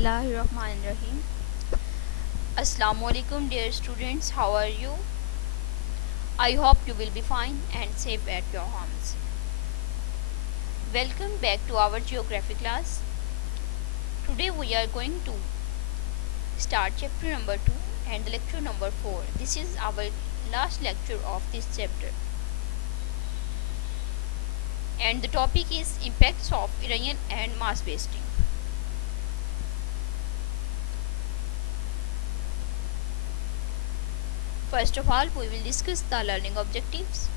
Bismillahirrahmanirrahim. Assalamualaikum dear students, how are you? I hope you will be fine and safe at your homes. Welcome back to our geography class. Today we are going to start chapter number 2 and lecture number 4. This is our last lecture of this chapter. And the topic is impacts of erosion and mass wasting. First of all, we will discuss the learning objectives.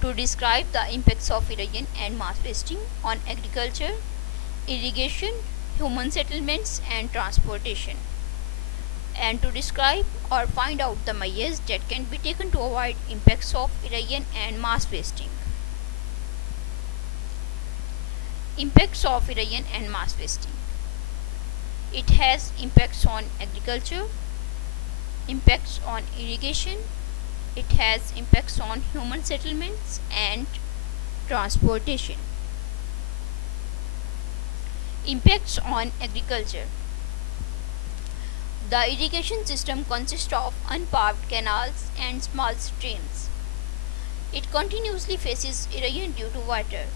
To describe the impacts of erosion and mass wasting on agriculture, irrigation, human settlements, and transportation. And to describe or find out the measures that can be taken to avoid impacts of erosion and mass wasting. Impacts of erosion and mass wasting. It has impacts on agriculture, impacts on irrigation, it has impacts on human settlements and transportation. Impacts on agriculture. The irrigation system consists of unpaved canals and small streams. It continuously faces erosion due to water.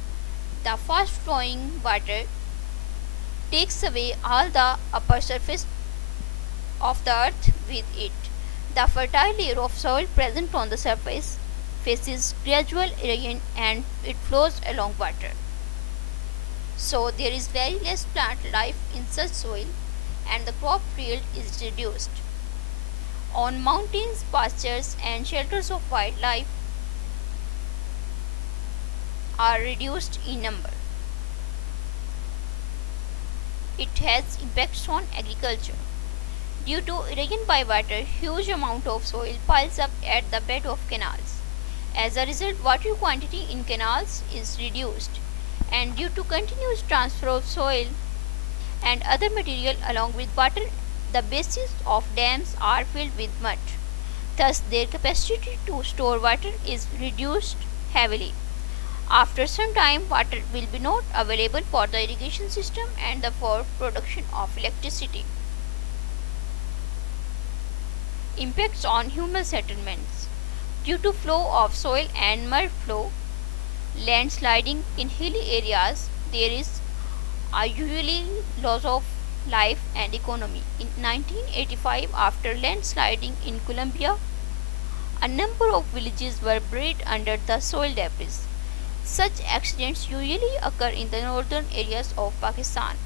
The fast flowing water takes away all the upper surface of the earth with it. The fertile layer of soil present on the surface faces gradual erosion and it flows along water. So there is very less plant life in such soil and the crop yield is reduced. On mountains, pastures and shelters of wildlife are reduced in number. It has impacts on agriculture. Due to erosion by water, huge amount of soil piles up at the bed of canals. As a result, water quantity in canals is reduced, and due to continuous transfer of soil and other material along with water, the bases of dams are filled with mud. Thus, their capacity to store water is reduced heavily. After some time, water will be not available for the irrigation system and for production of electricity. Impacts on human settlements. Due to flow of soil and mud flow, landsliding in hilly areas, there is usually loss of life and economy. In 1985, after landsliding in Colombia, a number of villages were buried under the soil debris. Such accidents usually occur in the northern areas of Pakistan,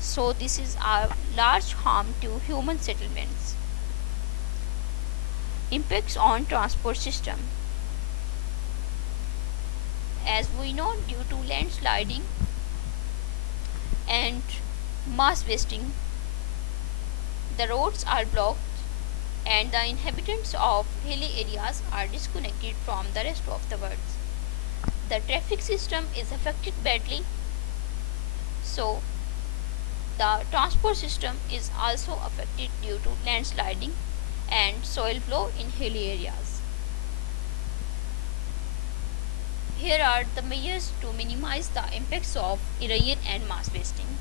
so this is a large harm to human settlements. Impacts on transport system. As we know, due to landsliding and mass wasting, the roads are blocked and the inhabitants of hilly areas are disconnected from the rest of the world. The traffic system is affected badly, so the transport system is also affected due to landsliding and soil flow in hilly areas. Here are the measures to minimize the impacts of erosion and mass wasting.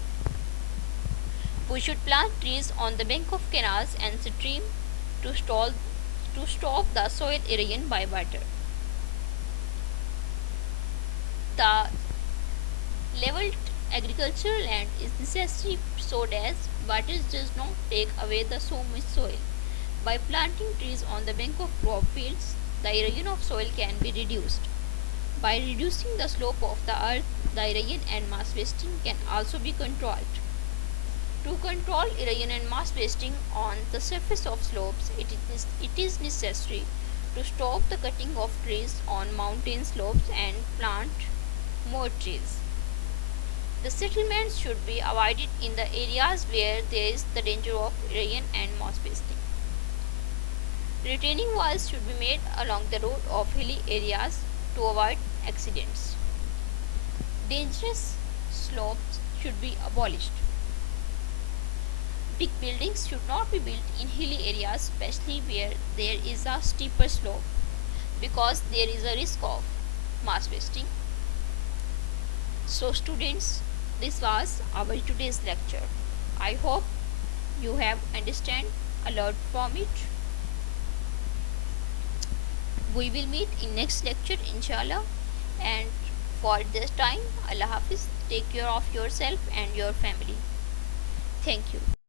We should plant trees on the bank of canals and streams to stop the soil erosion by water. The leveled agricultural land is necessary so that water does not take away the so much soil. By planting trees on the bank of crop fields, the erosion of soil can be reduced. By reducing the slope of the earth, the erosion and mass wasting can also be controlled. To control erosion and mass wasting on the surface of slopes, it is necessary to stop the cutting of trees on mountain slopes and plant more trees. The settlements should be avoided in the areas where there is the danger of erosion and mass wasting. Retaining walls should be made along the road of hilly areas to avoid accidents. Dangerous slopes should be abolished. Big buildings should not be built in hilly areas, especially where there is a steeper slope, because there is a risk of mass wasting. So students, this was our today's lecture. I hope you have understand a lot from it. We will meet in next lecture inshallah, and for this time Allah Hafiz, take care of yourself and your family. Thank you.